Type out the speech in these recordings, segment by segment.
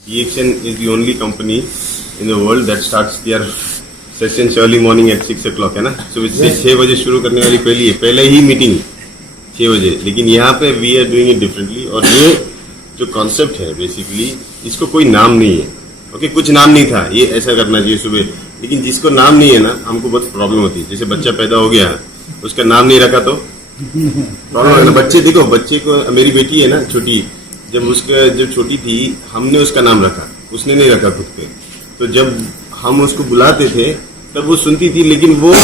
DXN is the only company in the world that starts their sessions early morning at 6 o'clock, है ना. सुबह से 6 बजे शुरू करने वाली पहले ही मीटिंग 6 बजे. लेकिन यहाँ पे we are doing it differently. और ये जो कॉन्सेप्ट है बेसिकली, इसको कोई नाम नहीं है. ओके, कुछ नाम नहीं था, ये ऐसा करना चाहिए सुबह. लेकिन जिसको नाम नहीं है ना, हमको बहुत प्रॉब्लम होती है. जैसे बच्चा पैदा हो गया, उसका नाम नहीं रखा तो प्रॉब्लम है ना. बच्चे देखो, बच्चे को, मेरी बेटी है ना छोटी, जब छोटी थी हमने उसका नाम रखा, उसने नहीं रखा खुद पे. तो जब हम उसको बुलाते थे तब वो सुनती थी, लेकिन वो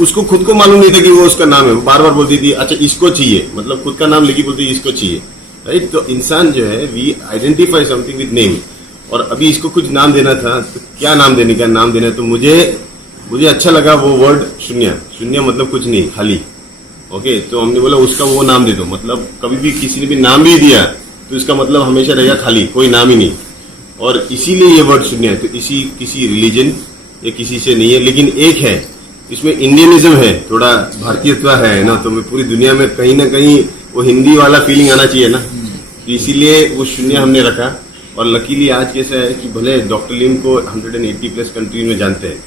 उसको खुद को मालूम नहीं था कि वो उसका नाम है. वो बार बार बोलती थी अच्छा इसको चाहिए, मतलब खुद का नाम लेके बोलती इसको चाहिए. राइट. तो इंसान जो है, we identify something with name. और अभी इसको कुछ नाम देना था, तो क्या नाम देने का, नाम देना है. तो मुझे अच्छा लगा वो वर्ड शून्य मतलब कुछ नहीं, खाली. ओके, तो हमने बोला उसका वो नाम दे दो. मतलब कभी भी किसी ने भी नाम भी दिया तो इसका मतलब हमेशा रहेगा खाली, कोई नाम ही नहीं. और इसीलिए ये वर्ड शून्य है. तो किसी रिलीजन या किसी से नहीं है, लेकिन एक है, इसमें इंडियनिज्म है, थोड़ा भारतीयत्व है ना. तो पूरी दुनिया में कहीं ना कहीं वो हिंदी वाला फीलिंग आना चाहिए ना. तो इसीलिए वो शून्य हमने रखा. और लकीली आज कैसा है कि भले डॉक्टर लिम को 180 प्लस कंट्री में जानते हैं,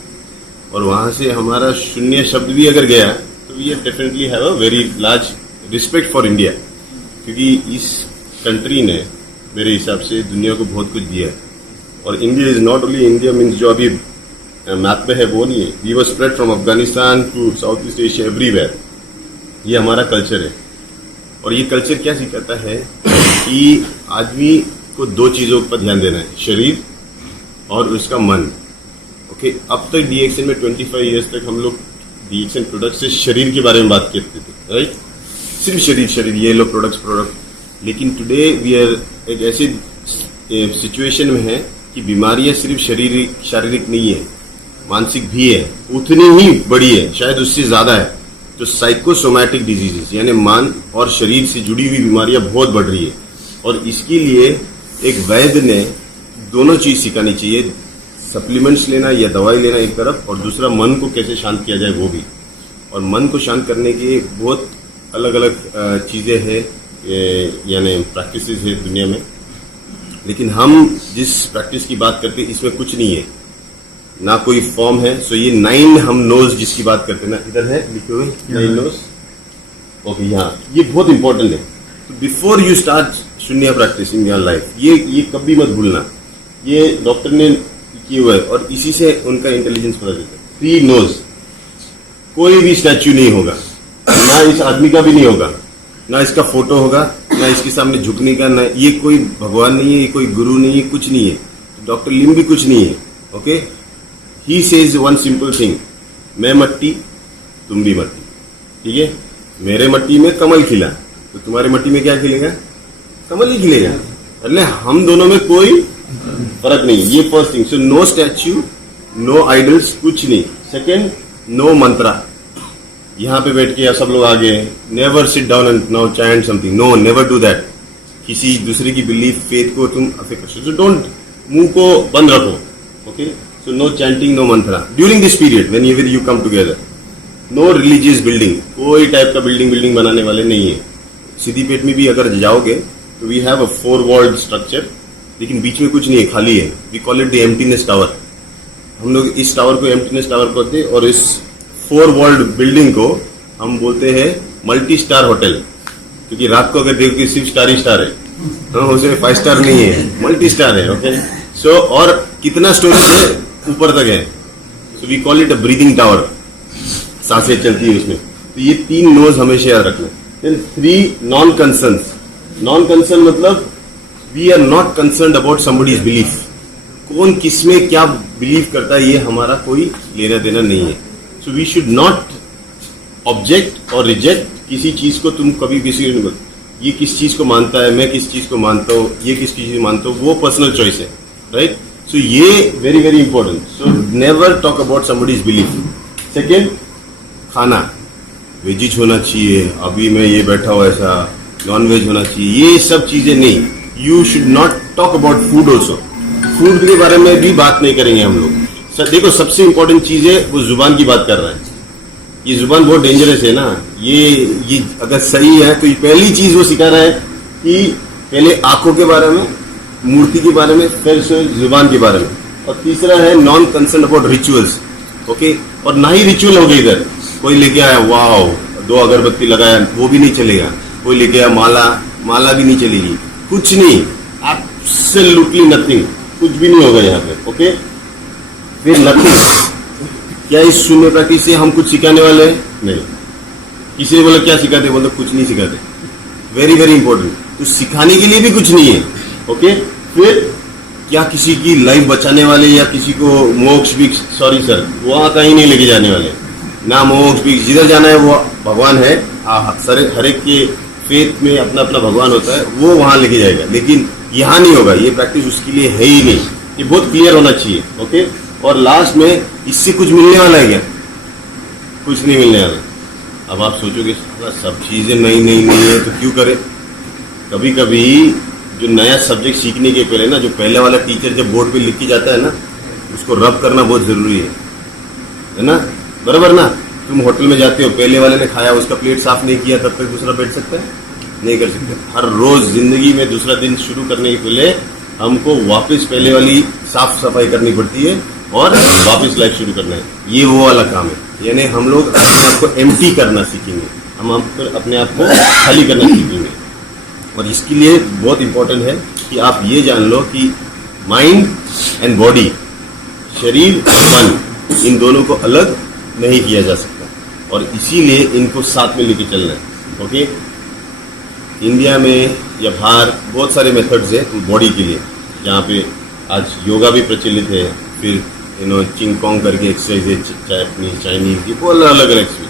और वहां से हमारा शून्य शब्द भी अगर गया तो we definitely have a very large respect for India. क्योंकि इस कंट्री ने मेरे हिसाब से दुनिया को बहुत कुछ दिया है. और India is not only India means जो अभी मैप में है वो नहीं है. We were spread from Afghanistan to south east Asia, everywhere. ये हमारा कल्चर है. और ये कल्चर क्या सिखाता है कि आदमी को 2 चीजों पर ध्यान देना है, शरीर और उसका मन. ओके, अब तक DXN में 25 ईयर्स तक हम लोग DXN प्रोडक्ट से शरीर के बारे में बात करते थे. राइट. सिर्फ शरीर, ये लो प्रोडक्ट. लेकिन टुडे वी आर एक ऐसी सिचुएशन में है कि बीमारियां सिर्फ शारीरिक नहीं है, मानसिक भी है, उतनी ही बड़ी है, शायद उससे ज्यादा है. तो साइकोसोमैटिक डिजीजेस यानी मन और शरीर से जुड़ी हुई बीमारियां बहुत बढ़ रही है. और इसके लिए एक वैद्य ने दोनों चीज सिखानी चाहिए, सप्लीमेंट्स लेना या दवाई लेना एक तरफ, और दूसरा मन को कैसे शांत किया जाए वो भी. और मन को शांत करने के बहुत अलग अलग चीजें हैं, यानी प्रैक्टिसेस है दुनिया में. लेकिन हम जिस प्रैक्टिस की बात करते हैं इसमें कुछ नहीं है, ना कोई फॉर्म है. सो ये 9 हम नोज जिसकी बात करते हैं ना, इधर है लिखे हुए 9 नोज. ओके, यहाँ ये बहुत इंपॉर्टेंट है. तो बिफोर यू स्टार्ट शून्य प्रैक्टिस इन योर लाइफ, ये कभी मत भूलना. ये डॉक्टर ने किए हुए है और इसी से उनका इंटेलिजेंस पता चलता है. 3 नोज. कोई भी स्टैच्यू नहीं होगा, ना इस आदमी का भी नहीं होगा, ना इसका फोटो होगा, ना इसके सामने झुकने का, ना ये कोई भगवान नहीं है, ये कोई गुरु नहीं है, कुछ नहीं है. डॉक्टर लिम भी कुछ नहीं है. Okay, he says one simple thing, मैं मट्टी तुम भी मट्टी. ठीक है, मेरे मट्टी में कमल खिला तो तुम्हारी मट्टी में क्या खिलेगा, कमल ही खिलेगा. मतलब हम दोनों में कोई फर्क नहीं. ये first thing. So no statue, no idols, कुछ नहीं. Second, no mantra. यहाँ पे बैठ के सब लोग आ गए, never sit down and now chant something. No, never do that. किसी दूसरे की बिलीफ, फेथ को तुम अफेक्ट कर. सो डोंट, मुंह को बंद रखो. Okay, so no chanting, no mantra during this period when you come together. No religious building, कोई टाइप का बिल्डिंग बनाने वाले नहीं है. सिद्धिपेट में भी अगर जाओगे तो we have a 4 walled structure, लेकिन बीच में कुछ नहीं है, खाली है. We call it the emptiness tower. हम लोग इस टावर को एम्प्टीनेस टावर कहते हैं, और इस 4 वॉल्ड बिल्डिंग को हम बोलते हैं मल्टी स्टार होटल. क्योंकि रात को अगर देखो सिर्फ स्टार ही स्टार है, तो उसमें 5 स्टार नहीं है, मल्टी स्टार है. ओके, सो और कितना स्टोरेज है, ऊपर तक है. So we call it a breathing tower. सांसें चलती है उसमें. तो ये 3 नोज हमेशा याद रखना. Then 3 non concern. Non concern मतलब we are not concern about somebody's belief. कौन किसमें क्या बिलीव करता है ये हमारा कोई लेना देना नहीं है. So we should not object और रिजेक्ट किसी चीज को. तुम कभी किसी को ये किस चीज को मानता है, मैं किस चीज को मानता हूँ, ये किस चीज को मानता हूँ, वो पर्सनल चॉइस है. राइट. सो ये very very important. So never talk about somebody's belief. Second, खाना वेजिज होना चाहिए. अभी मैं ये बैठा हुआ ऐसा, नॉन वेज होना चाहिए, ये सब चीजें नहीं. You should not talk about food also. Food के बारे में भी बात नहीं करेंगे हम लोग. देखो सबसे इंपॉर्टेंट चीज है वो जुबान की बात कर रहा है. ये जुबान बहुत डेंजरस है ना. ये अगर सही है तो ये पहली चीज वो सिखा रहा है कि पहले आंखों के बारे में, मूर्ति के बारे में, फिर जुबान के बारे में, और तीसरा है non concern about rituals. Okay, और ना ही रिचुअल हो गई इधर, कोई लेके आया वाओ 2 अगरबत्ती लगाया, वो भी नहीं चलेगा, कोई लेके आया माला भी नहीं चलेगी, कुछ नहीं, एब्सोल्युटली नथिंग, कुछ भी नहीं होगा यहाँ पे। ओके, फिर नथिंग। क्या इस शून्य प्रैक्टिस से हम कुछ सिखाने वाले हैं? नहीं। किसी ने बोला क्या सिखाते, बोलो कुछ नहीं सिखाते। वेरी वेरी इंपॉर्टेंट, कुछ सिखाने के लिए भी कुछ नहीं है। ओके, फिर क्या किसी की लाइफ बचाने वाले या किसी को मोक्ष भी, सॉरी सर, वहां कहीं नहीं लेके जाने वाले, ना मोक्ष भी, जिधर जाना है वो भगवान है। हर एक के फेथ में अपना अपना भगवान होता है, वो वहां लेके जाएगा, लेकिन यहाँ नहीं होगा। ये प्रैक्टिस उसके लिए है ही नहीं, ये बहुत क्लियर होना चाहिए। ओके, और लास्ट में इससे कुछ मिलने वाला है क्या? कुछ नहीं मिलने वाला। अब आप सोचोगे सब चीजें नई नई नहीं है तो क्यों करें? कभी कभी जो नया सब्जेक्ट सीखने के पहले ना, जो पहले वाला टीचर जब बोर्ड पे लिख के जाता है ना, उसको रब करना बहुत जरूरी है ना? बराबर ना? तुम होटल में जाते हो, पहले वाले ने खाया, उसका प्लेट साफ नहीं किया, तब तक दूसरा बैठ सकता है? नहीं कर सकते। हर रोज जिंदगी में दूसरा दिन शुरू करने के पहले हमको वापस पहले वाली साफ सफाई करनी पड़ती है और वापस लाइफ शुरू करना है। ये वो वाला काम है, यानी हम लोग अपने आप को एम्प्टी करना सीखेंगे, हम अपने आप को खाली करना सीखेंगे। और इसके लिए बहुत इंपॉर्टेंट है कि आप ये जान लो कि माइंड एंड बॉडी, शरीर और मन, इन दोनों को अलग नहीं किया जा सकता, और इसीलिए इनको साथ में लेके चलना है। ओके, इंडिया में या बाहर बहुत सारे मेथड्स हैं बॉडी के लिए, जहाँ पे आज योगा भी प्रचलित है, फिर चिंगकोंग करके एक्सरसाइज है, जापानीज, चाइनीज, ये बहुत अलग अलग चीज।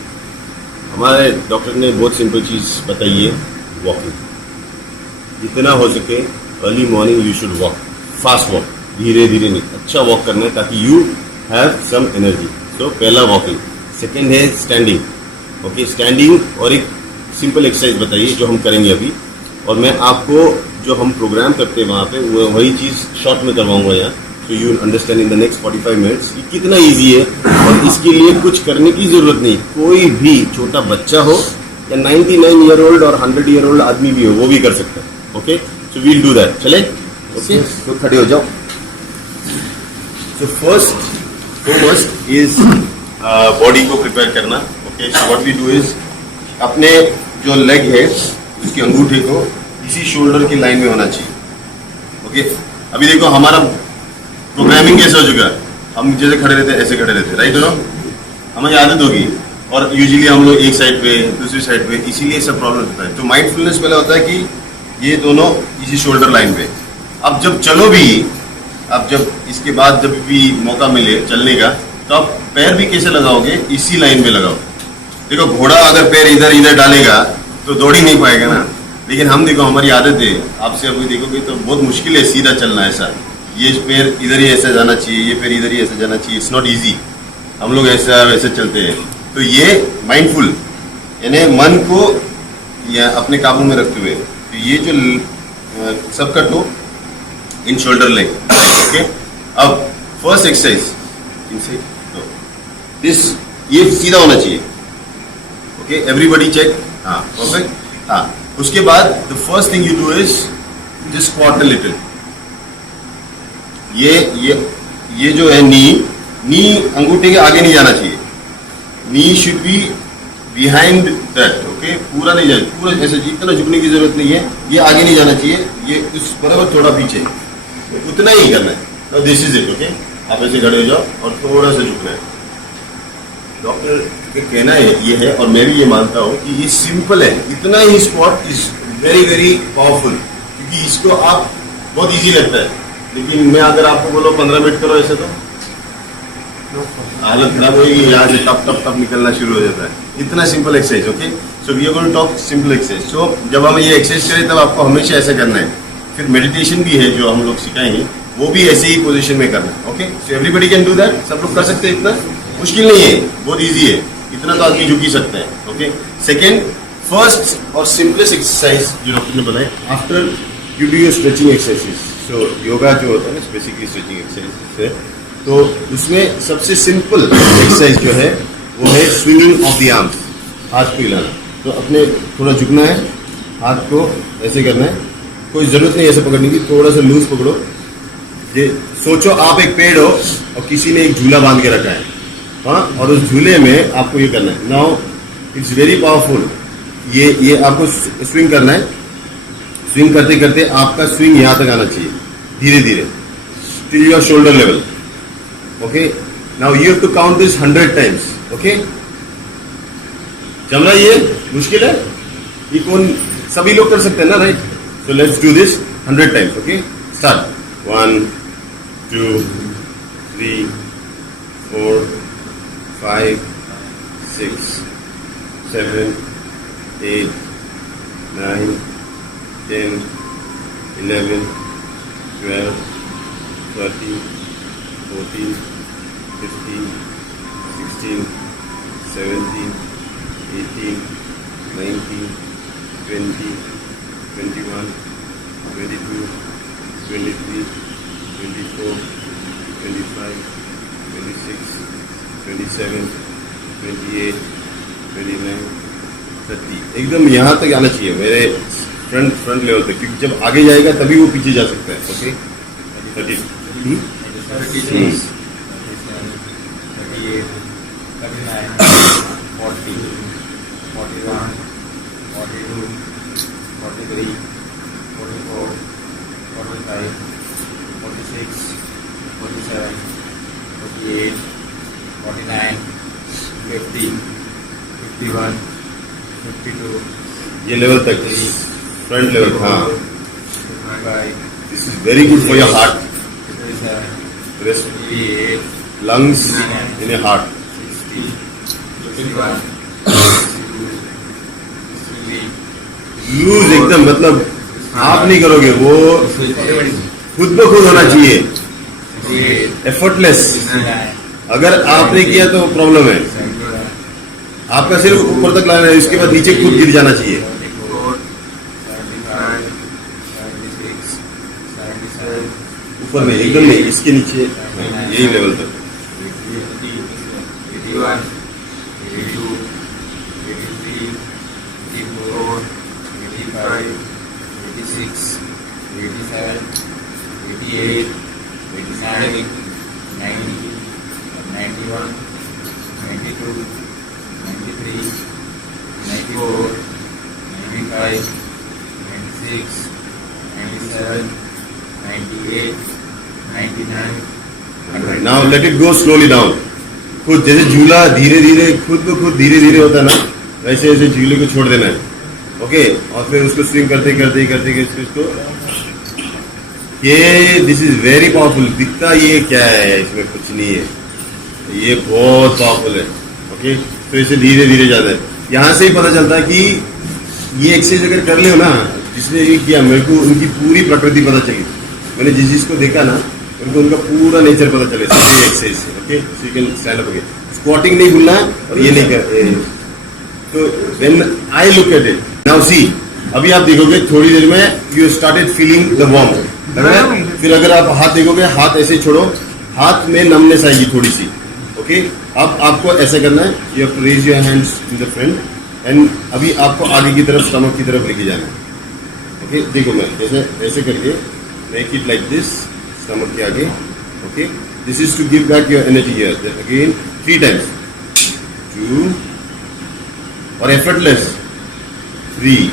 हमारे डॉक्टर ने बहुत सिंपल चीज बताई है, वॉकिंग। जितना हो सके early morning you should walk, fast walk, धीरे धीरे नहीं, अच्छा वॉक करना है ताकि यू हैव सम एनर्जी। तो पहला वॉकिंग। सेकेंड है स्टैंडिंग। ओके, स्टैंडिंग और एक सिंपल एक्सरसाइज बताइए जो हम करेंगे अभी, और मैं आपको जो हम प्रोग्राम करते हैं वहाँ पे वही चीज़ शॉर्ट में करवाऊंगा यहाँ, तो you understand in the next 45 minutes कि कितना इजी है, और इसके लिए कुछ करने की जरूरत नहीं। कोई भी छोटा बच्चा हो या 99 ईयर ओल्ड और 100 ईयर ओल्ड आदमी भी हो, वो भी कर सकता है। Okay, so we'll do that. चले? ओके, तो खड़े हो जाओ। सो फर्स्ट इज बॉडी को प्रिपेयर करना। Okay, so what we do is अपने जो लेग है उसके अंगूठे को इसी शोल्डर की लाइन में होना चाहिए। ओके, अभी देखो हमारा प्रोग्रामिंग कैसे हो चुका है, हम जैसे खड़े रहते हैं ऐसे खड़े रहते हैं, राइट हो? हमें आदत होगी, और यूजुअली हम लोग एक साइड पे दूसरी साइड पे, इसीलिए सब प्रॉब्लम होता है। तो माइंडफुलनेस पहले होता है कि ये दोनों इसी शोल्डर लाइन पे। अब जब चलो भी, अब जब इसके बाद जब भी मौका मिले चलने का, तो आप पैर भी कैसे लगाओगे? इसी लाइन में लगाओ। देखो घोड़ा अगर पैर इधर इधर डालेगा तो दौड़ ही नहीं पाएगा ना, लेकिन हम देखो हमारी आदत है, आपसे अभी देखोगे तो बहुत मुश्किल है सीधा चलना। ऐसा ये पैर इधर ही ऐसा जाना चाहिए, ये पैर इधर ही ऐसा जाना चाहिए, इट्स नॉट इजी। हम लोग ऐसा वैसे चलते हैं। तो ये माइंडफुल, यानी मन को या अपने काबू में रखते हुए, तो ये जो सबका toe in shoulder leg. Okay, अब फर्स्ट एक्सरसाइज इनसे दिस, ये सीधा होना चाहिए। Okay, everybody check. हाँ, परफेक्ट। हाँ, उसके बाद the first thing you do is just squat a little. ये जो है नी अंगूठे के आगे नहीं जाना चाहिए, knee should be behind that. Okay, पूरा नहीं जाए, पूरा ऐसे इतना झुकने की जरूरत नहीं है, ये आगे नहीं जाना चाहिए, ये उस बराबर थोड़ा पीछे, उतना ही करना है। This is it. ओके, आप ऐसे खड़े हो जाओ और थोड़ा सा झुकना है। डॉक्टर का कहना है ये है, और मैं भी ये मानता हूँ कि ये सिंपल है, इतना ही spot is very very powerful, क्योंकि इसको आप बहुत इजी लगता है, लेकिन मैं अगर आपको बोलो 15 मिनट करो ऐसे, तो हालत खराब होगी, यहाँ से टप टप टप निकलना शुरू हो जाता है। इतना simple exercise. Okay, so we are going to talk simple exercise. So जब हम ये एक्सरसाइज करें तब आपको हमेशा ऐसा करना है। फिर मेडिटेशन भी है जो हम लोग सिखाएंगे, वो भी ऐसे ही पोजीशन में करना है। Okay, so everybody can do that, सब लोग कर सकते हैं, इतना मुश्किल नहीं है, बहुत इजी है, इतना तो आदमी झुक ही सकता है। ओके, सेकेंड, फर्स्ट और सिंपलेस्ट एक्सरसाइज जो डॉक्टर ने बताया, after you do your stretching exercise. So yoga जो होता है ना, बेसिकली स्ट्रेचिंग एक्सरसाइज है, तो उसमें सबसे सिंपल एक्सरसाइज जो है वो है स्विंगिंग ऑफ द आर्म्स। हाथ को हिलाना, तो अपने थोड़ा झुकना है, हाथ को ऐसे करना है, कोई ज़रूरत नहीं ऐसे पकड़ने की, थोड़ा सा लूज पकड़ो। ये सोचो आप एक पेड़ हो और किसी ने एक झूला बांध के रखा है, हाँ, और उस झूले में आपको ये करना है। Now it's very powerful. ये आपको स्विंग करना है, स्विंग करते करते आपका स्विंग यहाँ तक आना चाहिए, धीरे धीरे till your shoulder level. Okay, now you have to count this 100 times. Okay, जम रहा है? ये मुश्किल है, ये कौन, सभी लोग कर सकते हैं ना, right? So let's do this 100 times. Okay, start. 1 2 3 4 5 6 7 8 9 10 11 12 13 14 15 16 17 18 19 20 21 22 23 24 25 26 27 28 29 30। एकदम यहाँ तक आना चाहिए, मेरे फ्रंट लेवल तक, क्योंकि जब आगे जाएगा तभी वो पीछे जा सकता है। ओके, 30 36, 38, 39, 40, 41, 42, 43, 44, 45, 46, 47, 48, 49, 50, 51, 52, ये लेवल तक, फ्रंट लेवल। हाँ, 55, this is very good for your heart, 57, rest 58, lungs in your heart. 60, 61, 62, 63, loose एकदम, मतलब आप नहीं करोगे, वो खुद ब खुद होना चाहिए, 68, एफर्टलेस। 69, अगर आपने किया तो प्रॉब्लम है, 71, आपका सिर्फ ऊपर तक लाना है, इसके बाद नीचे खुद गिर जाना चाहिए। 74, 75, 76, 77, ऊपर नहीं, एकदम नहीं, इसके नीचे, यही लेवल तक। 80, 81, 82, 83, 84, 85, 86, 87, 88, 89, 90, 91, 92, 93, 94, 95, 96, 97, 98, 99, 100. Now let it go slowly down. खुद जैसे झूला धीरे धीरे खुद ब खुद धीरे धीरे होता है ना, वैसे ऐसे झूले को छोड़ देना है। ओके, और फिर उसको स्विंग करते करते करते करते उसको, ये दिस इज वेरी पावरफुल। दिखता ये क्या है, इसमें कुछ नहीं है, ये बहुत पावरफुल है। ओके, तो इसे धीरे धीरे जाता है। यहाँ से ही पता चलता है कि ये एक्सरसाइज अगर कर ले ना, जिसने ये किया, मेरे को उनकी पूरी प्रकृति पता चली। मैंने जिस जिसको देखा ना, उनको उनका पूरा नेचर पता चले एक्सरसाइज से। Okay, so you can stand up. Squatting नहीं भूलना है, और ये नहीं कर। तो when I look at it now, see, अभी आप देखोगे थोड़ी देर में you started feeling the warm. फिर अगर आप हाथ देखोगे, हाथ ऐसे छोड़ो, हाथ में नमनेस आएगी थोड़ी सी। ओके, अब आपको ऐसा करना है, you have to raise your hands in the front, and अभी आपको आगे की तरफ, स्टमक की तरफ लेके जाना है। ओके, देखो मैं जैसे ऐसे करके make it like this, stomach के आगे। Okay, this is to give back your energy here. Again 3 times, 2, और effortless 3।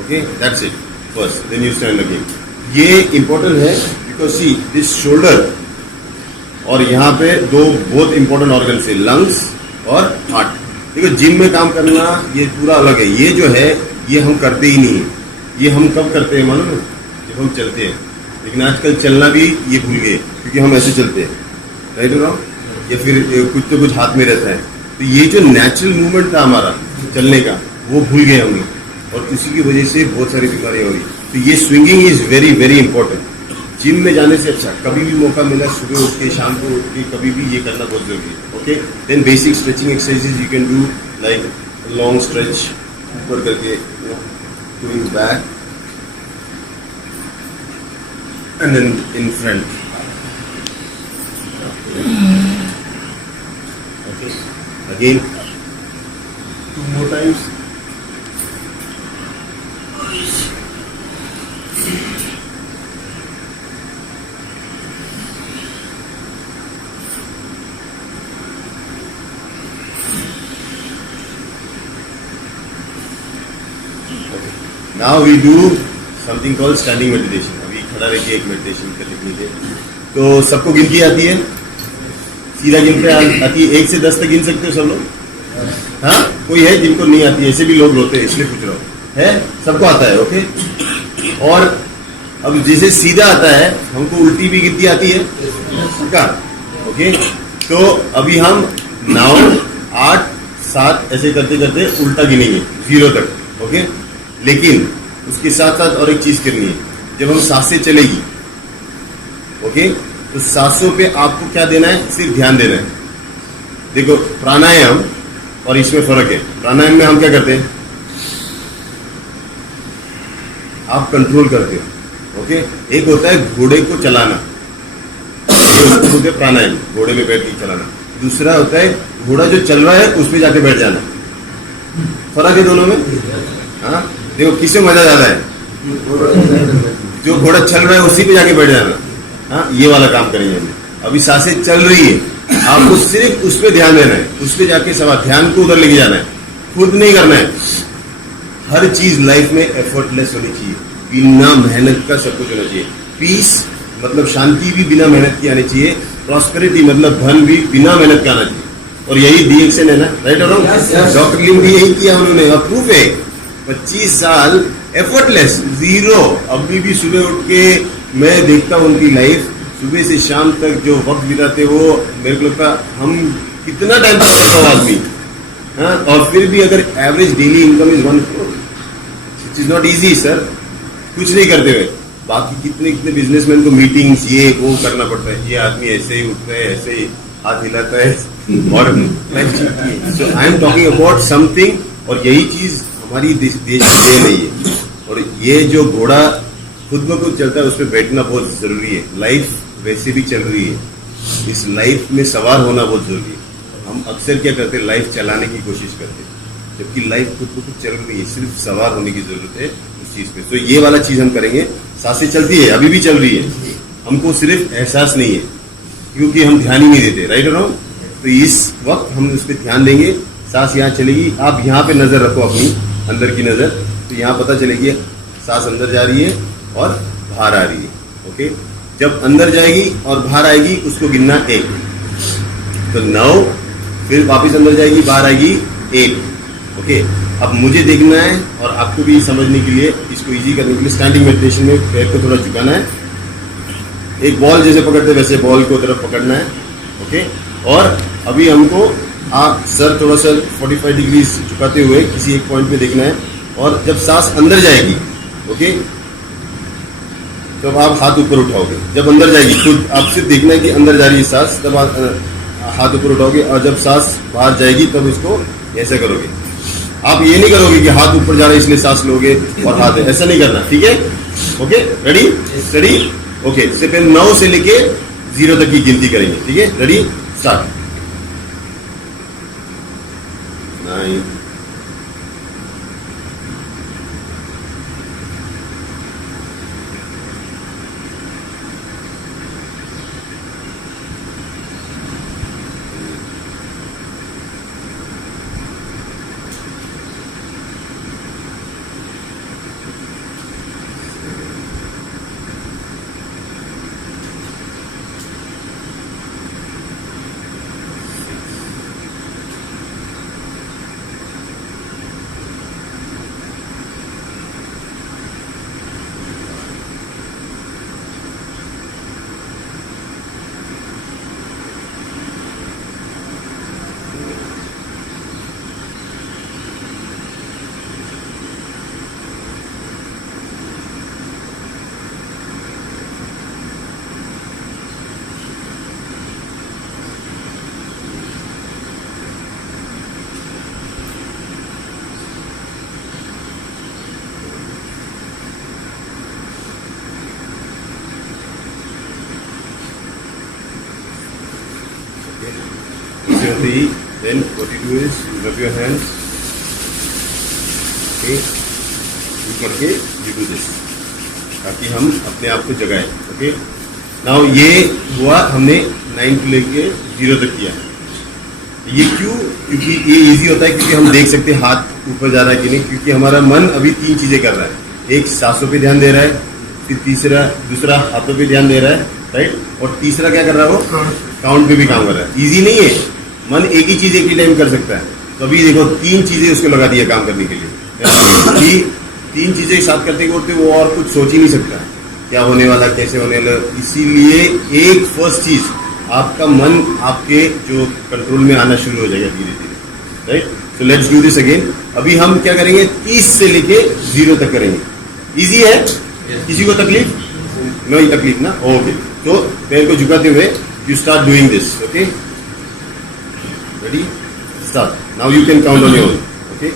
Okay, that's it first, then you stand again. ये इंपॉर्टेंट है बिकॉज सी दिस शोल्डर, और यहाँ पे दो बहुत इंपॉर्टेंट ऑर्गन है, लंग्स और हार्ट। देखो, जिम में काम करना ये पूरा अलग है, ये जो है ये हम करते ही नहीं। ये हम कब करते हैं मालूम है? जब हम चलते हैं। लेकिन आजकल चलना भी ये भूल गए, क्योंकि हम ऐसे चलते हैं, राइट हो रहा, या फिर कुछ तो कुछ हाथ में रहता है। तो ये जो नेचुरल मूवमेंट था हमारा चलने का, वो भूल गए हम लोग, और इसी की वजह से बहुत सारी बीमारियां हो रही। तो ये swinging is very very important. Gym में जाने से अच्छा कभी भी मौका मिला, सुबह उठ के, शाम को उठ के, कभी भी ये करना बहुत जरूरी है। Okay, then basic stretching exercises you can do, like long stretch ऊपर करके, going back and then in front. Okay, again 2 more times. Now we do something called standing meditation. अभी खड़ा रह के एक मेडिटेशन का टेक्निक है. तो सबको गिनती आती है? सीधा गिनते आती है? 1 से 10 तक गिन सकते हो सब लोग? हाँ, कोई है जिनको नहीं आती है? ऐसे भी लोग रोते हैं, इसलिए पूछ रहा हूँ. है? सबको आता है, ओके? और अब जैसे सीधा आता है, हमको उल्टी भी गिनती आती है? का? ओके? तो अभी हम 9, 8, 7 ऐसे करते करते उल्टा गिनेंगे 0 तक, ओके? लेकिन उसके साथ साथ और एक चीज करनी है. जब हम सांसें चलेगी, ओके, तो सांसों पे आपको क्या देना है? सिर्फ ध्यान देना है. देखो, प्राणायाम और इसमें फर्क है. प्राणायाम में हम क्या करते हैं? आप कंट्रोल करते हो, ओके? एक होता है घोड़े को चलाना, ये उसको बोलते हैं प्राणायाम, घोड़े में बैठ के चलाना. दूसरा होता है घोड़ा जो चल रहा है उस पर जाके बैठ जाना. फर्क है दोनों में. हाँ, देखो किससे मजा ज्यादा है? जो घोड़ा चल रहा है उसी पे जाके बैठ जाना. हाँ, ये वाला काम करेंगे हम. अभी सांसें चल रही है, आपको सिर्फ उस पर ध्यान देना है. उस पर जाके सवाल ध्यान को उधर लेके जाना है, खुद नहीं करना है. हर चीज लाइफ में एफर्टलेस होनी चाहिए, बिना मेहनत का सब कुछ होना चाहिए. पीस मतलब शांति भी बिना मेहनत की आनी चाहिए. प्रॉस्पेरिटी मतलब धन भी बिना मेहनत का आना चाहिए. और यही डीएक्शन है ना, राइट और रॉन्ग? डॉक्टर लिम भी यही किया उन्होंने, और प्रूफ है. 25 साल एफर्टलेस, 0. अभी भी सुबह उठ के मैं देखता हूँ उनकी लाइफ, सुबह से शाम तक जो वक्त बिताते वो मेरे को लगता हम कितना टाइम तक करता हूँ आदमी. हाँ, और फिर भी अगर average daily income is 1 crore, it is not easy sir. कुछ नहीं करते हुए. बाकी कितने कितने बिजनेसमैन को मीटिंग्स ये वो करना पड़ता है. ये आदमी ऐसे ही उठता है, ऐसे ही हाथ हिलाता है और लाइफ चलती है. So I am talking about something, और यही चीज हमारी देश में नहीं है. और ये जो घोड़ा खुद ब खुद चलता है उस पर बैठना बहुत जरूरी है. लाइफ वैसे भी चल रही है, इस लाइफ में सवार होना बहुत जरूरी है. हम अक्सर क्या करते हैं? लाइफ चलाने की कोशिश करते हैं, जबकि लाइफ खुद ब खुद चल रही है. सिर्फ सवार होने की जरूरत है उस चीज पे. तो ये वाला चीज हम करेंगे. सांसें चलती है, अभी भी चल रही है, हमको सिर्फ एहसास नहीं है क्योंकि हम ध्यान ही नहीं देते, राइट और रॉन्ग? तो इस वक्त हम उस पर ध्यान देंगे. सांस यहाँ चलेगी, आप यहाँ पे नजर रखो अपनी अंदर की नजर, तो यहाँ पता चलेगी सांस अंदर जा रही है और बाहर आ रही है, ओके? जब अंदर जाएगी और बाहर आएगी उसको गिनना 1, तो 9, फिर वापस अंदर जाएगी, बाहर आएगी 1, ओके? अब मुझे देखना है और आपको भी समझने के लिए, इसको इजी करने के लिए स्टैंडिंग मेडिटेशन में पैर को थोड़ा झुकाना है. एक बॉल जैसे पकड़ते वैसे बॉल को तरफ पकड़ना है, ओके? और अभी हमको आप सर थोड़ा सा 45 डिग्री झुकाते हुए किसी एक पॉइंट पे देखना है. और जब सांस अंदर जाएगी, ओके, तब आप हाथ ऊपर उठाओगे. जब अंदर जाएगी खुद आप सिर्फ देखना है कि अंदर जा रही है सांस, तब आप हाथ ऊपर उठाओगे. और जब सांस बाहर जाएगी तब उसको ऐसा करोगे. आप ये नहीं करोगे कि हाथ ऊपर जा रहा है इसलिए सांस लोगे और हाथ, ऐसा नहीं करना, ठीक है? Okay, ready? रेडी? ओके. से पहले 9 से लेके 0 तक की गिनती करेंगे, ठीक है? Ready? Start. 9, 3. Then what you do is rub your hands okay, करके यू डू दिस, ताकि हम अपने आप को जगाएं। ओके, नाउ ये हुआ हमने 9 को लेके 0 तक किया। ये क्यों? क्योंकि ये इजी होता है, क्योंकि हम देख सकते हैं हाथ ऊपर जा रहा है कि नहीं, क्योंकि हमारा मन अभी 3 चीजें कर रहा है। एक सांसों पे ध्यान दे रहा है, फिर दूसरा हाथों पे ध्यान दे रहा है, राइट, और तीसरा क्या कर रहा है वो काउंट पे भी काम कर रहा है। इजी नहीं है, मन एक ही चीज एक ही टाइम कर सकता है। तो अभी देखो 3 चीजें उसको लगा दी है काम करने के लिए। 3 चीजें साथ करते करते वो और कुछ सोच ही नहीं सकता क्या होने वाला, कैसे होने वाला। इसीलिए एक फर्स्ट चीज, आपका मन आपके जो कंट्रोल में आना शुरू हो जाएगा धीरे धीरे, right. So let's do this again. अभी हम क्या करेंगे, 30 से लेके 0 तक करेंगे। इजी है? किसी को तकलीफ? नहीं तकलीफ ना, ओके। तो पैर को झुकाते हुए you start doing this. Okay, ready, start. Now you can count on your own. Okay,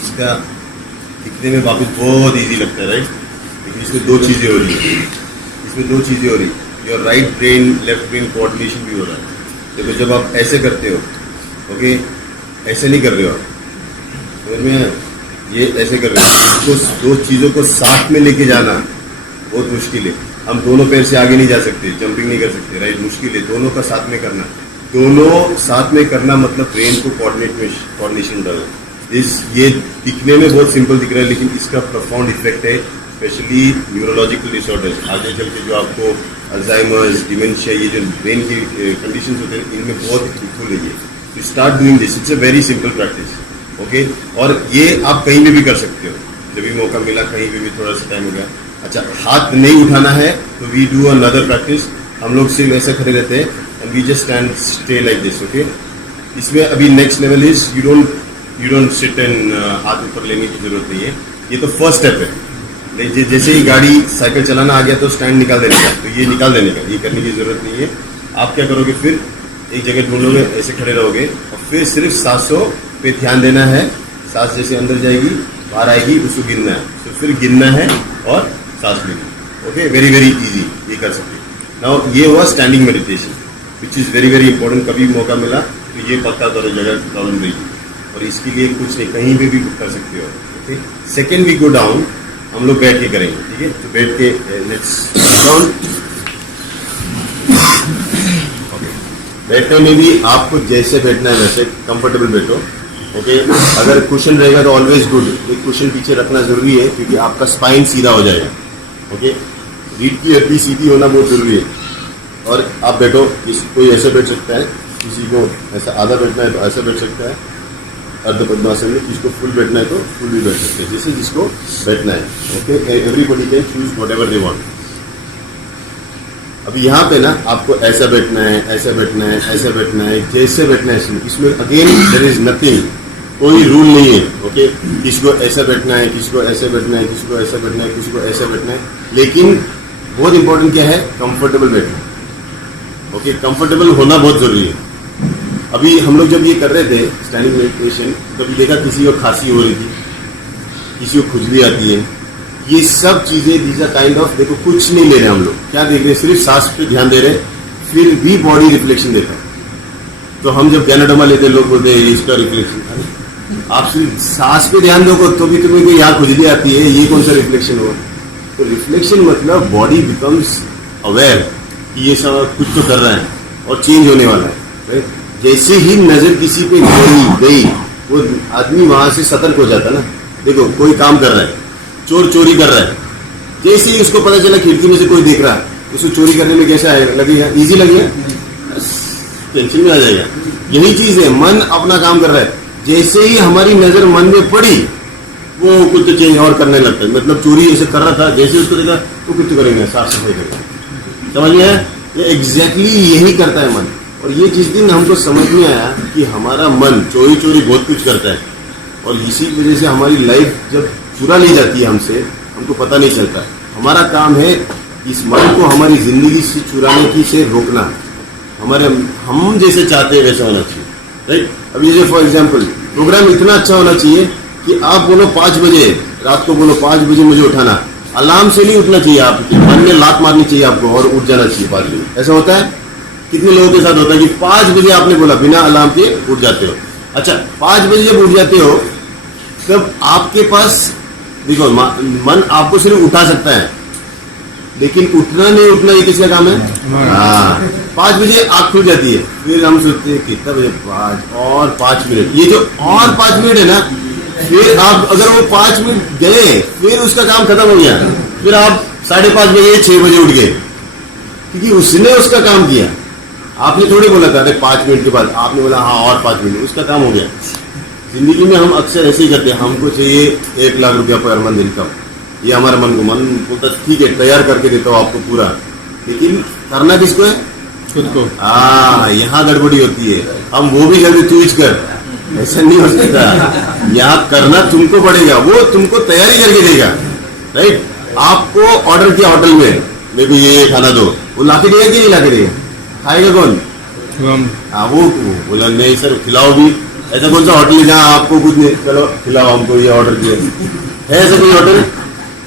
इसका दिखने में वापस बहुत इजी लगता है, राइट, लेकिन इसमें 2 चीजें हो रही है। इसमें 2 चीजें हो रही, your right brain left brain coordination भी हो रहा है। देखो जब आप ऐसे करते हो, ओके, ऐसे नहीं कर रहे हो आप, समझ में आया? ये ऐसे कर रहे हो। इसको 2 चीजों को साथ में लेके जाना बहुत मुश्किल है। हम दोनों पैर से आगे नहीं जा सकते, जंपिंग नहीं कर सकते, राइट, मुश्किल है। दोनों का साथ में करना, दोनों साथ में करना मतलब ब्रेन को कोऑर्डिनेशन डालना। ये दिखने में बहुत सिंपल दिख रहा है, लेकिन इसका प्रोफाउंड इफेक्ट है, स्पेशली न्यूरोलॉजिकल डिसऑर्डर्स। आगे चल के जो आपको अल्जाइमर्स, डिमेंशिया, ये जो ब्रेन की कंडीशंस होते हैं, इनमें बहुत हेल्पफुल है ये। तो start doing this, it's a very simple practice, okay. और ये आप कहीं भी कर सकते हो, जब भी मौका मिला कहीं भी थोड़ा सा टाइम हो गया। अच्छा, हाथ नहीं उठाना है तो वी डू अनदर प्रैक्टिस। हम लोग सिर्फ ऐसे खड़े रहते हैं and we just stand stay like this, okay. इसमें अभी next level is you don't sit and हाथ ऊपर लेने की जरूरत नहीं है। ये तो फर्स्ट स्टेप है। जैसे ही गाड़ी साइकिल चलाना आ गया तो स्टैंड निकाल देने का, तो ये निकाल देने का, ये करने की जरूरत नहीं है। आप क्या करोगे, फिर एक जगह ढूंढोगे, ऐसे खड़े रहोगे और फिर सिर्फ सांसों पे ध्यान देना है। सांस जैसे अंदर जाएगी बाहर आएगी, उसको गिनना है, तो फिर गिनना है और सांस लेना। ओके, वेरी वेरी इजी, ये कर सकते। नाउ ये हुआ standing meditation, which is very very important. कभी मौका मिला तो ये पक्का करो, जगह प्रॉब्लम रहेगी। और इसके लिए कुछ नहीं, कहीं पे भी कर सकते हो, okay. Second we go down, हम लोग बैठ के करेंगे, ठीक है। तो बैठ के लेट्स डाउन। बैठने में भी आपको जैसे बैठना है वैसे कंफर्टेबल बैठो, ओके। अगर कुशन रहेगा तो ऑलवेज गुड, एक कुशन पीछे रखना जरूरी है, क्योंकि आपका स्पाइन सीधा हो जाएगा, ओके। रीढ़ की हड्डी सीधी होना बहुत जरूरी है। और आप बैठो, कोई ऐसे बैठ सकता है, किसी को ऐसा आधा बैठना है तो ऐसा बैठ सकता है अर्ध पद्मासन में, किसको फुल बैठना है तो फुल भी बैठ सकते हैं, जैसे जिसको बैठना है, okay. Everybody can choose whatever they want. अभी यहाँ पे ना आपको ऐसा बैठना है, ऐसा बैठना है, ऐसा बैठना है, जैसे बैठना है। इसमें अगेन देयर इज नथिंग, कोई रूल नहीं है, ओके। किसी को ऐसा बैठना है, किसी को ऐसे बैठना है, किसी को ऐसा बैठना है, किसी को ऐसा बैठना है, लेकिन बहुत इंपॉर्टेंट क्या है, कंफर्टेबल बैठना, ओके। कंफर्टेबल होना बहुत जरूरी है। अभी हम लोग जब ये कर रहे थे स्टैंडिंग मेडिटेशन, तभी देखा किसी को खांसी हो रही थी, किसी को खुजली आती है, ये सब चीजें दीज आर काइंड ऑफ, देखो कुछ नहीं ले रहे हम लोग, क्या देख रहे हैं, सिर्फ सांस पे ध्यान दे रहे, फिर भी बॉडी रिफ्लेक्शन देता है। तो हम जब गैनाडोमा लेते लोग बोलते हैं इसका रिफ्लेक्शन, आप सिर्फ सांस पे ध्यान दो तो भी तुम्हें कोई यहाँ खुजली आती है, ये कौन सा रिफ्लेक्शन हुआ। तो रिफ्लेक्शन मतलब बॉडी बिकम्स अवेयर कि ये सब कुछ तो कर रहा है और चेंज होने वाला है, राइट। जैसे ही नजर किसी पे गई वो आदमी वहां से सतर्क हो जाता ना। देखो कोई काम कर रहा है, चोर चोरी कर रहा है, जैसे ही उसको पता चला खिड़की में से कोई देख रहा है, उसको चोरी करने में कैसा लगेगा, इजी लगेगा, टेंशन में आ जाएगा। यही चीज है, मन अपना काम कर रहा है, जैसे ही हमारी नजर मन में पड़ी वो कुछ तो चेंज और करने लगता है। मतलब चोरी ऐसे कर रहा था, जैसे उसको देखा वो कुछ तो करेंगे, साफ सफाई करेंगे, समझ में आया। ये एग्जैक्टली यही करता है मन। और ये जिस दिन हमको समझ में आया कि हमारा मन चोरी चोरी बहुत कुछ करता है, और इसी वजह से हमारी लाइफ जब चुरा ली जाती है हमसे, हमको पता नहीं चलता। हमारा काम है इस मन को हमारी जिंदगी से चुराने की से रोकना। हमारे हम जैसे चाहते हैं वैसा होना चाहिए, राइट। अब ये फॉर एग्जाम्पल प्रोग्राम इतना अच्छा होना चाहिए कि आप बोलो 5 बजे रात को, बोलो 5 बजे मुझे उठाना, अलार्म से नहीं उठना चाहिए, आपके मन में लात मारनी चाहिए आपको और उठ जाना चाहिए 5 बजे। ऐसा होता है, कितने लोगों के साथ होता है कि 5 बजे आपने बोला, बिना अलार्म के उठ जाते हो। अच्छा 5 बजे जब उठ जाते हो तब आपके पास देखो मन आपको सिर्फ उठा सकता है, लेकिन उठना नहीं उठना ये किसका काम है। हाँ 5 बजे आँख खुल जाती है, फिर हम सोचते हैं कितना बजे, 5 और 5 मिनट, ये जो और 5 मिनट है ना, फिर आप अगर वो 5 मिनट गए फिर उसका काम खत्म हो गया, फिर आप 5:30 बजे 6 बजे उठ गए, क्योंकि उसने उसका काम किया। आपने थोड़ी बोला था अरे 5 मिनट के बाद, आपने बोला हाँ और 5 मिनट, उसका काम हो गया। जिंदगी में हम अक्सर ऐसे ही करते हैं, हमको चाहिए 1 लाख रुपया पर मंथ इनकम, ये हमारा मन बोलता ठीक है तैयार करके देता हूँ आपको पूरा, लेकिन करना किसको है, खुद को। यहाँ गड़बड़ी होती है, हम वो भी जल्दी चूज कर, ऐसा नहीं हो सकता। यहाँ करना तुमको पड़ेगा, वो तुमको तैयारी करके देगा, राइट। आपको ऑर्डर किया होटल में, मेरे को ये खाना दो, वो लाके देगा कि नहीं लाके देगा, खाएगा कौन, हाँ वो बोला नहीं सर खिलाओ भी। ऐसा कौन सा होटल है जहाँ आपको कुछ नहीं, चलो खिलाओ हमको, ये ऑर्डर किया है, ऐसा कोई होटल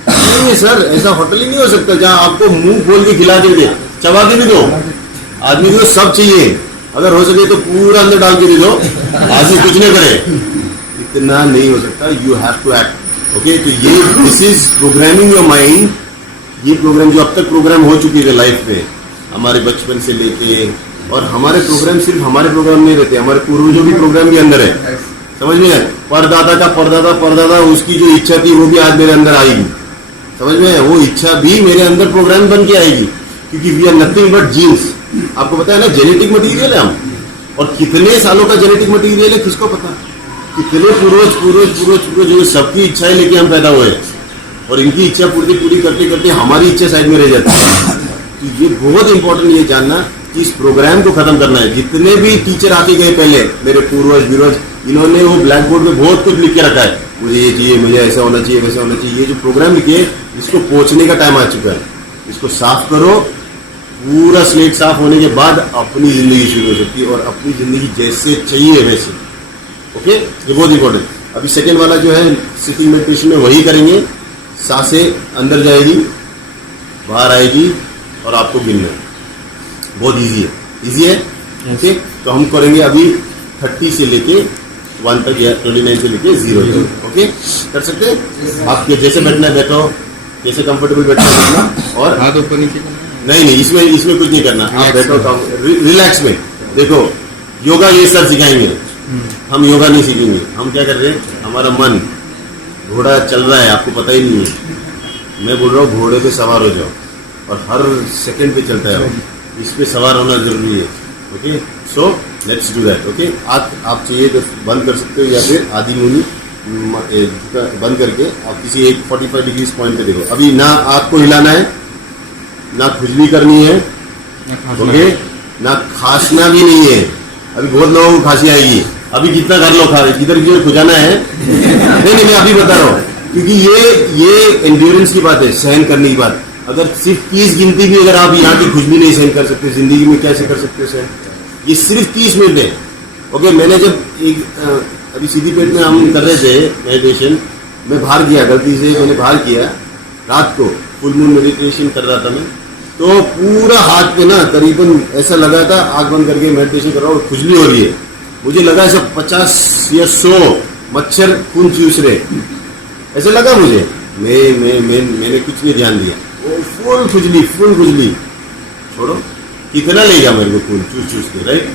नहीं है सर, ऐसा होटल ही नहीं हो सकता जहाँ आपको मुंह खोल के खिला के दे, चबा के भी दो। आदमी को सब चाहिए, अगर हो सके तो पूरा अंदर डाल के दे दो, आदमी कुछ नहीं करे, इतना नहीं हो सकता। You have to act, okay. तो ये this is programming your mind. ये प्रोग्राम जो अब तक प्रोग्राम हो चुकी है लाइफ में, हमारे बचपन से लेके, और हमारे प्रोग्राम सिर्फ हमारे प्रोग्राम नहीं रहते, हमारे पूर्वजों भी प्रोग्राम के अंदर है, समझ में आया। परदादा का परदादा उसकी जो इच्छा थी वो भी आज मेरे अंदर आएगी, समझ में आया। वो इच्छा भी मेरे अंदर प्रोग्राम बन के आएगी, क्योंकि we are nothing but genes. आपको पता है ना जेनेटिक मटेरियल है हम, और कितने सालों का जेनेटिक मटेरियल है किसको पता, कितने पूर्वज सबकी इच्छाएं लेके हम पैदा हुए, और इनकी इच्छा पूरी करते करते हमारी इच्छा साइड में रह जाती है। तो ये बहुत इंपॉर्टेंट ये जानना कि इस प्रोग्राम को खत्म करना है। जितने भी टीचर आके गए पहले, मेरे पूर्वज, इन्होंने वो ब्लैक बोर्ड में बहुत कुछ लिख के रखा है, मुझे ये चाहिए, मुझे ऐसा होना चाहिए, वैसा होना चाहिए। ये जो प्रोग्राम लिखे, इसको पोंछने का टाइम आ चुका है, इसको साफ करो। पूरा स्लेट साफ होने के बाद अपनी जिंदगी शुरू हो सकती है, और अपनी जिंदगी जैसे चाहिए वैसे, ओके। ये बहुत इंपॉर्टेंट। अभी सेकेंड वाला जो है सिटिंग मेडिटेशन में वही करेंगे, सांसें अंदर जाएगी बाहर आएगी और आपको गिनना है, बहुत इजी है, ओके। तो हम करेंगे अभी 30 से लेके 1 तक, या 29 से लेके 0 तक, ओके। कर सकते हैं आपके जैसे बैठना है बैठो, जैसे कंफर्टेबल बैठना है बैठना, और हाथ ऊपर नीचे नहीं इसमें कुछ नहीं करना, आप बैठो रिलैक्स में। देखो योगा ये सर सिखाएंगे, हम योगा नहीं सीखेंगे। हम क्या कर रहे हैं, हमारा मन घोड़ा चल रहा है, आपको पता ही नहीं है। मैं बोल रहा हूँ घोड़े पे सवार हो जाओ, और हर सेकंड पे चलता है, इस पे सवार होना जरूरी है, okay. So let's do that, okay. आप चाहिए तो बंद कर सकते हो, या फिर आधी मुनी बंद करके आप किसी एक 45 डिग्री पॉइंट पे देखो। अभी ना आँख को हिलाना है, ना खुजली करनी है, ओके, ना खांसना भी नहीं है। अभी बहुत लोगों को खांसी आएगी, अभी जितना कर लो खा किधर किधर खुजाना है नहीं मैं अभी बता रहा हूँ, क्योंकि ये एंड्योरेंस की बात है, सहन करने की बात। अगर सिर्फ 30 गिनती भी अगर आप यहाँ की कुछ भी नहीं सहन कर सकते, जिंदगी में कैसे कर सकते हो सहन? ये सिर्फ 30 मिनट है। ओके, मैंने जब अभी सीधी पेट में हम कर रहे थे मेडिटेशन, मैं बाहर किया, गलती से मैंने बाहर किया रात को, फुल मून मेडिटेशन कर रहा था मैं, तो पूरा हाथ पे ना करीबन ऐसा लगा था, आंख बंद करके मेडिटेशन कर रहा हूँ, खुजली हो रही है, मुझे लगा ऐसा 50 या 100 मच्छर खून चूस रहे, ऐसे लगा मुझे। मैंने कुछ नहीं ध्यान दिया, वो फुल खुजली, छोड़ो कितना लेगा मेरे को खून चूस के, राइट।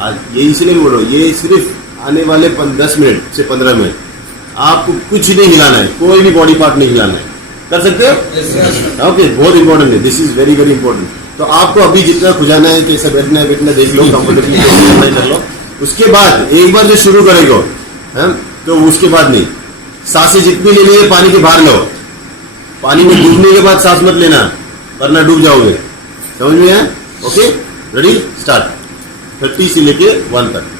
आज ये इसलिए बोलो, ये सिर्फ आने वाले 10 मिनट से 15 मिनट आपको कुछ नहीं हिलाना है, कोई भी बॉडी पार्ट नहीं हिलाना है। कर सकते हो? ओके, बहुत इंपॉर्टेंट है, this is very very important. तो आपको अभी जितना खुजाना है, कैसा बैठना है देख लो, कंफर्टेबली कर लो। उसके बाद एक बार जो शुरू करेगा तो उसके बाद नहीं, सांसें जितनी लेनी है पानी के बाहर लो, पानी में डूबने के बाद सांस मत लेना वरना डूब जाओगे, समझ में आया? Okay, ready, start. 30 से लेके 1 तक।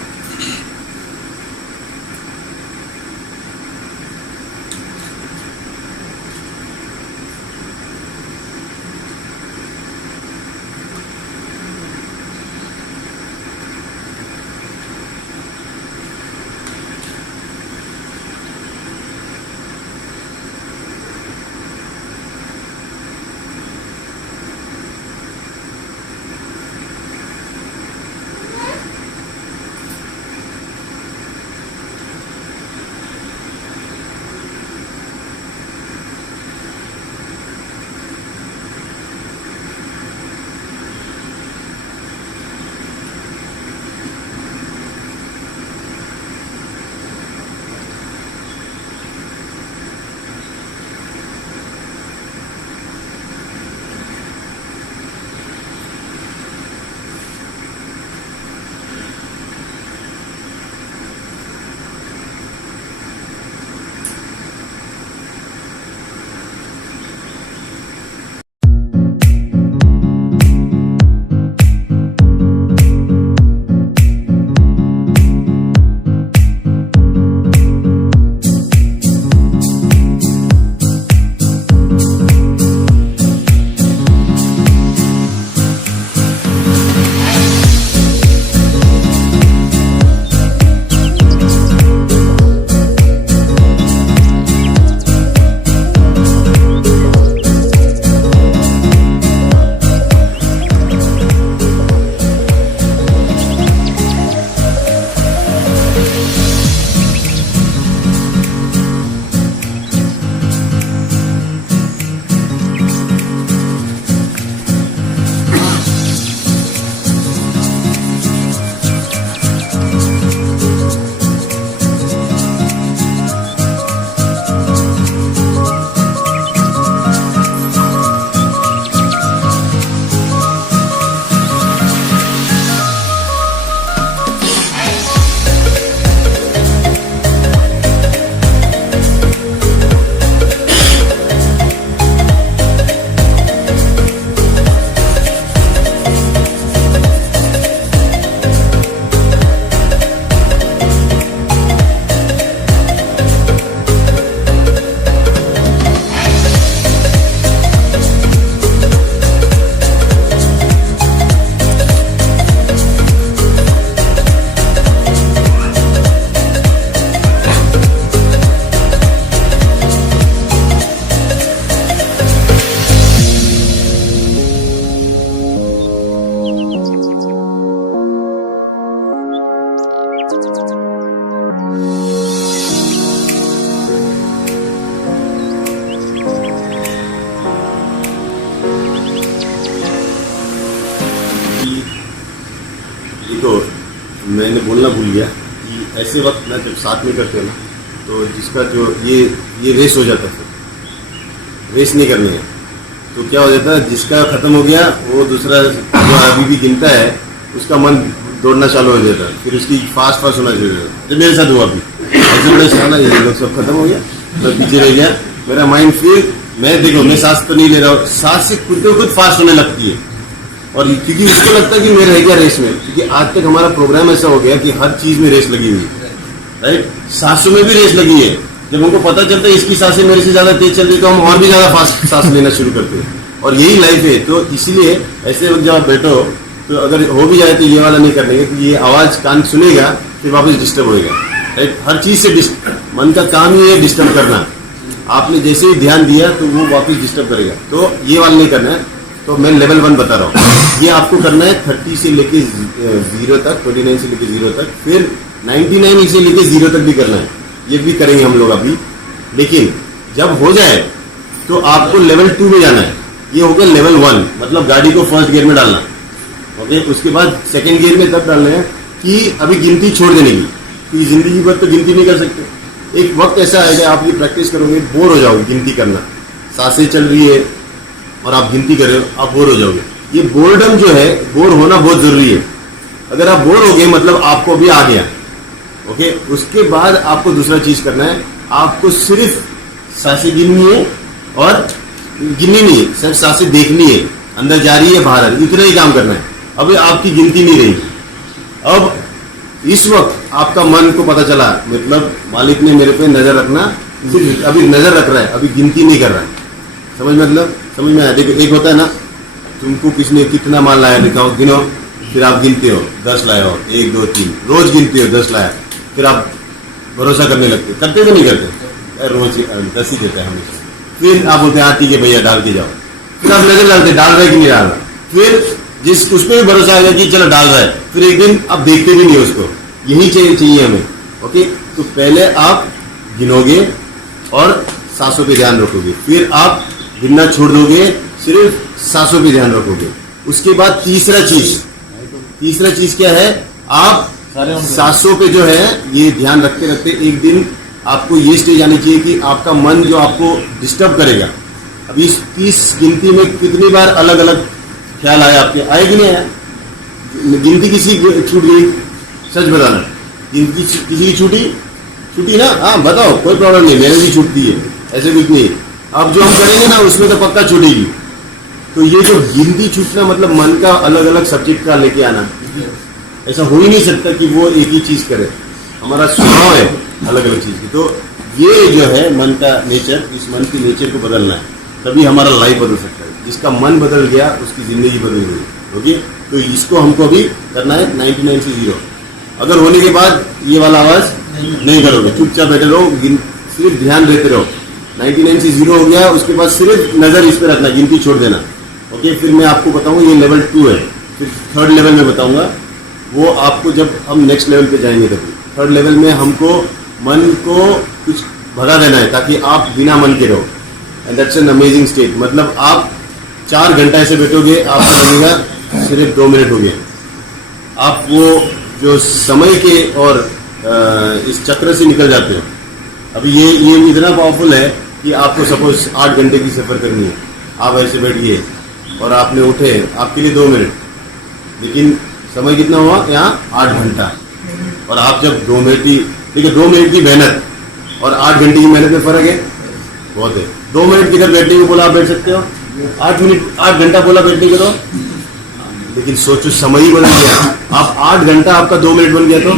मैंने बोलना भूल गया कि ऐसे वक्त ना जब साथ में करते हो ना, तो जिसका जो ये रेस हो जाता है, रेस नहीं करनी है, तो क्या हो जाता है, जिसका खत्म हो गया वो दूसरा जो अभी भी गिनता है उसका मन दौड़ना चालू हो जाता है, फिर उसकी फास्ट होना शुरू हो जाता है। तो मेरे साथ हुआ अभी ऐसे, ये लोग सब खत्म हो गया, मैं पीछे रह गया, मेरा माइंड फिर मैं सांस तो नहीं ले रहा हूँ, सांस से खुद फास्ट होने लगती है, और क्योंकि उसको लगता है कि मैं रह गया रेस में, क्योंकि आज तक हमारा प्रोग्राम ऐसा हो गया कि हर चीज में रेस लगी हुई है। राइट। सांसों में भी रेस लगी है। जब हमको पता चलता है इसकी सांसें मेरे से ज्यादा तेज चल रही तो हम और भी ज्यादा फास्ट सांस लेना शुरू करते हैं। और यही लाइफ है। तो इसीलिए ऐसे वक्त जब आप बैठो तो अगर हो भी जाए तो ये वाला नहीं करने का, क्योंकि ये आवाज कान सुनेगा फिर वापस डिस्टर्ब होएगा, राइट। हर चीज से मन का काम ही है डिस्टर्ब करना। आपने जैसे ही ध्यान दिया तो वो वापस डिस्टर्ब करेगा। तो ये वाला नहीं करना है। तो मैं लेवल 1 बता रहा हूँ। ये आपको करना है 30 से लेके 0 तक, 29 से लेके 0 तक, फिर 99 से लेके 0 तक भी करना है। ये भी करेंगे हम लोग अभी। लेकिन जब हो जाए तो आपको लेवल 2 में जाना है। ये हो गया लेवल 1, मतलब गाड़ी को फर्स्ट गियर में डालना, ओके। उसके बाद सेकंड गियर में तब डालना है कि अभी गिनती छोड़ देने की, क्योंकि जिंदगी भर तो गिनती नहीं कर सकते। एक वक्त ऐसा आएगा आप ये प्रैक्टिस करोगे, बोर हो जाओगे गिनती करना। सांसें चल रही है और आप गिनती कर रहे हो, आप बोर हो जाओगे। ये बोर्डम जो है, बोर होना बहुत जरूरी है। अगर आप बोर हो गए मतलब आपको अभी आ गया, ओके। उसके बाद आपको दूसरा चीज करना है। आपको सिर्फ सांसें गिननी है और गिननी नहीं है, सिर्फ सांसें देखनी है, अंदर जा रही है बाहर आ रही है, इतना ही काम करना है। अभी आपकी गिनती नहीं रही। अब इस वक्त आपका मन को पता चला, मतलब मालिक ने मेरे पे नजर रखना, सिर्फ अभी नजर रख रहा है, अभी गिनती नहीं कर रहा है। समझ में आया। देखो एक होता है ना, तुमको किसने कितना माल लाया दिखाओ, गिनो, फिर आप गिनते हो 10 लाए हो, 1 2 3, रोज गिनते हो 10 लाया, फिर आप भरोसा करने लगते। करते तो नहीं करते, रोज 10 ही देता है हमेशा। फिर आप बोलते हैं हाँ ठीक है भैया डाल के जाओ, फिर आप नजर डालते डाल रहा है कि नहीं डाल रहा, फिर जिस उस पर भी भरोसा आ गया कि चलो डाल रहा है, फिर एक दिन आप देखते भी नहीं उसको। यही चाहिए हमें, ओके। तो पहले आप गिनोगे और सांसों पे ध्यान रखोगे, फिर आप गिनना छोड़ दोगे, सिर्फ सांसों पे ध्यान रखोगे। उसके बाद तीसरा चीज क्या है, आप सांसों पे जो है ये ध्यान रखते रखते एक दिन आपको ये स्टेज आनी चाहिए कि आपका मन जो आपको डिस्टर्ब करेगा। अभी इस 30 गिनती में कितनी बार अलग अलग ख्याल आया आपके, आए कि नहीं आया? गिनती किसी छूट गई, सच बताना, गिनती किसी की छूटी ना, हाँ बताओ, कोई प्रॉब्लम नहीं, मेरे भी छूटती है, ऐसे कुछ नहीं। अब जो हम करेंगे ना उसमें तो पक्का छूटेगी। तो ये जो गिनती छूटना मतलब मन का अलग अलग सब्जेक्ट का लेके आना, ऐसा हो ही नहीं सकता कि वो एक ही चीज करे। हमारा स्वभाव है अलग अलग चीज की। तो ये जो है मन का नेचर, इस मन की नेचर को बदलना है, तभी हमारा लाइफ बदल सकता है। जिसका मन बदल गया उसकी जिंदगी बदल गई, ओके। तो इसको हमको अभी करना है 99 से 0। अगर होने के बाद ये वाला आवाज नहीं करोगे, चुपचाप बैठे रहो, सिर्फ ध्यान देते रहो। 99 से 0 हो गया, उसके बाद सिर्फ नजर इस पे रखना, गिनती छोड़ देना, ओके। फिर मैं आपको बताऊंगा, ये लेवल 2 है। फिर 3rd लेवल में बताऊंगा, वो आपको जब हम नेक्स्ट लेवल पे जाएंगे तभी। 3rd लेवल में हमको मन को कुछ भगा देना है ताकि आप बिना मन के रहो, and that's an amazing state. मतलब आप 4 घंटा ऐसे बैठोगे, आपको लगेगा सिर्फ 2 मिनट हो गए। आप वो जो समय के और इस चक्र से निकल जाते हो। अभी ये इतना पावरफुल है कि आपको सपोज 8 घंटे की सफर करनी है, आप ऐसे बैठिए और आपने उठे, आपके लिए 2 मिनट, लेकिन समय कितना हुआ यहाँ 8 घंटा। और आप जब 2 मिनट की, देखिए 2 मिनट की मेहनत और 8 घंटे की मेहनत में फर्क है, बहुत है। 2 मिनट किधर बैठने को बोला आप बैठ सकते हो, 8 घंटा बोला बैठने को, तो लेकिन सोचो समय ही बदल गया। आप 8 घंटा आपका 2 मिनट बन गया तो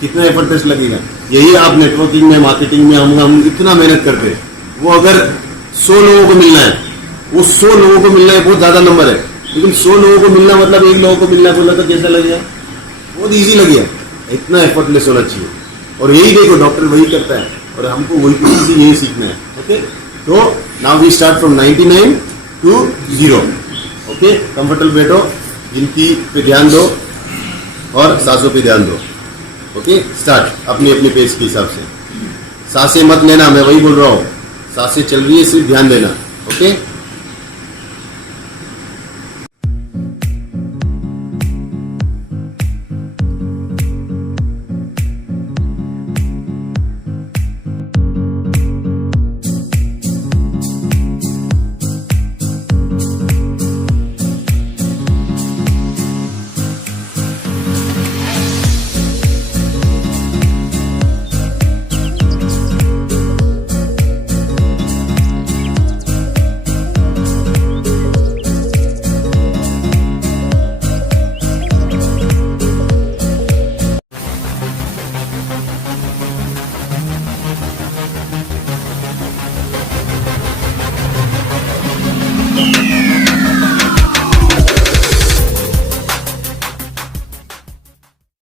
कितना एफर्ट लगेगा। यही आप नेटवर्किंग में, मार्केटिंग में हम इतना मेहनत करते हैं, वो अगर 100 लोगों को मिलना है, वो 100 लोगों को मिलना है, बहुत ज्यादा नंबर है, लेकिन 100 लोगों को मिलना मतलब 1 लोगों को मिलना बोला तो कैसा लगेगा, बहुत ईजी लगेगा। इतना एफर्टलेस होना चाहिए। और यही देखो डॉक्टर वही करता है और हमको वही किसी यही सीखना है, ओके। तो now we start from 99 to 0, okay. Comfortable बैठो, गिनती पे ध्यान दो और सांसों पे ध्यान दो, ओके। स्टार्ट अपनी अपनी पेस के हिसाब से। सांसें मत लेना, मैं वही बोल रहा हूँ, सांसें चल रही है, सिर्फ ध्यान देना, ओके।